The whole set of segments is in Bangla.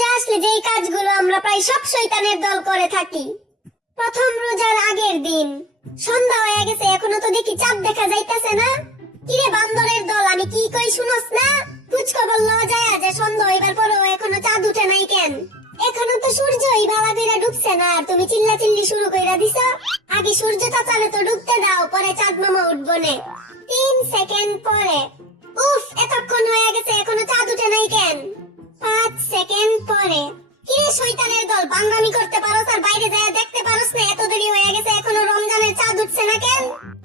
রোজা আসলে যেই কাজগুলো আমরা প্রায় সব শয়তানের দল করে থাকি। প্রথম রোজার আগের দিন সন্ধ্যা হয়ে গেছে, এখনো তো দেখি চাঁদ দেখা যাইতাছে না। কিরে বান্দরের দল, আমি কি কই শুনস না? খোঁজখবর লওয়া যায় যে সন্ধ্যা হইবার পরেও এখনো চাঁদ উঠে নাই কেন? এখনো তো সূর্যই ভালা কইরা ডুবছে না, আর তুমি চিল্লাচিল্লি শুরু কইরা দিছো। আগে সূর্য চাচারে তো ডুবতে দাও, পরে চাঁদ মামা উঠবো নে। 3 সেকেন্ড পরে, উফ এতক্ষণ হয়ে গেছে এখনো চাঁদ উঠে নাই কেন? 5 সেকেন্ড পরে, কিরে শয়তানের দল, বাংলামি করতে পারোস আর বাইরে যায় দেখতে পারোস না? এত দেরি হয়ে গেছে এখনো রমজানের চাঁদ উঠছে না কেন?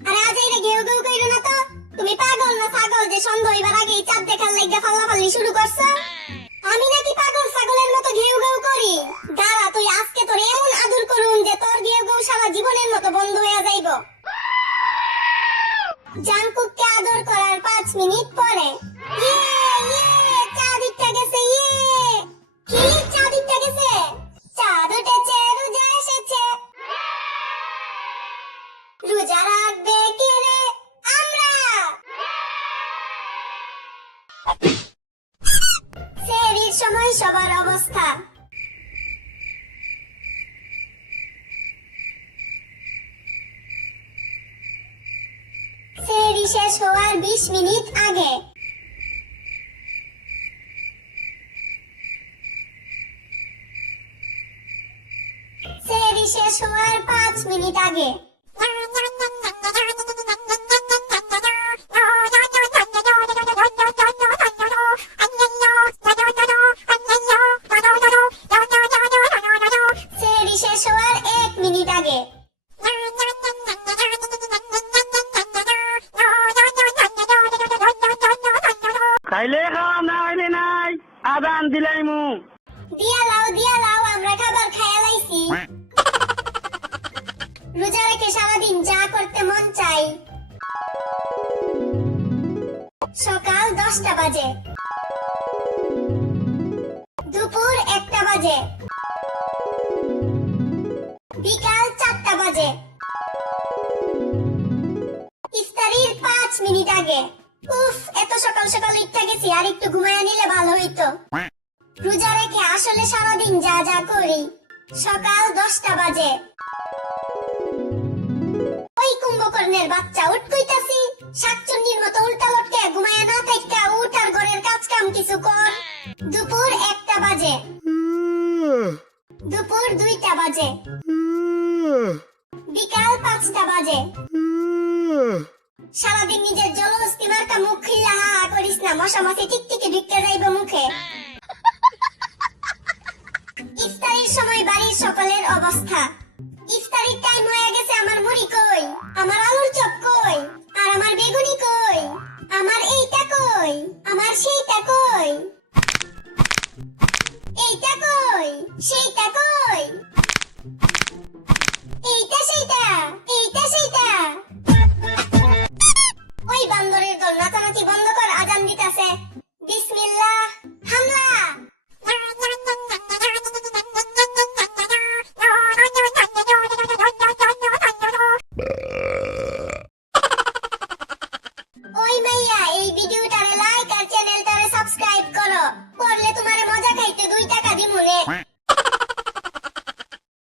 আর আজ এইটা ঘেউ ঘেউ কইরো না তো। তুমি পাগল না ছাগল যে সন্ধ্যা হইবার আগেই চাঁদ দেখার লাইগা ফাল্লাফাল্লি শুরু করছো? আমি নাকি পাগল ছাগলের মতো ঘেউ ঘেউ করি? দাঁড়া, তুই আজকে তোর এমন আদর করুন যে তোর ঘেউ ঘেউ সারা জীবনের মতো বন্ধ হয়ে যাইব। জাংকুককে আদর করার 5 মিনিট পরে, চাঁদ উঠে গেছে। কি চাঁদ উঠে গেছে? চাঁদ উঠেছে, রোজা এসেছে। রোজা রাখবে কে রে? আমরা। সেহরির সময় সবার অবস্থা। সেহরি শেষ হওয়ার 20 মিনিট আগে। সেহরি শেষ হওয়ার 5 মিনিট আগে। সেহরি শেষ হওয়ার 1 মিনিট আগে। খাইলে খাওয়া না হইলে নাই, আদান দিলাইমু। দিয়া লাও, আমরা খাবার খাইয়া লাইছি। রোজা রেখে সারাদিন যা করতে মন চাই। সকাল 10টা বাজে, দুপুর 1টা বাজে, বিকাল 4টা বাজে, ইফতারির 5 মিনিট আগে। উফ এত সকাল সকাল উঠতে গেছি, আর একটু ঘুমায়া নিলে ভালো হইতো। রোজা রেখে আসলে সারাদিন যা যা করি। সকাল 10টা বাজে, ওই কুম্ভকর্ণের বাচ্চা উঠ কইতাছি, শাকচুন্নির মতো উল্টা লটকে ঘুমায়া না থাইকা উঠ আর ঘরের কাজ কাম কিছু কর। দুপুর 1টা বাজে, দুপুর 2টা বাজে, বিকাল 5টা বাজে। সারাদিন নিজের জলহস্তি মার্কা মুখ খিল্লা হা হা করিস না, মশা মাছি টিকটিকি ঢুকতে যাইব মুখে। ইফতারির সময় বাড়ির সকলের অবস্থা। ইফতারির টাইম হয়ে গেছে, আমার মুড়ি কই? আমার আলুর চপ কই? আর আমার বেগুনি কই? আমার এইটা কই? আমার সেইটা কই? এইটা কই? সেইটা কই? এইটা সেইটা, এইটা সেইটা।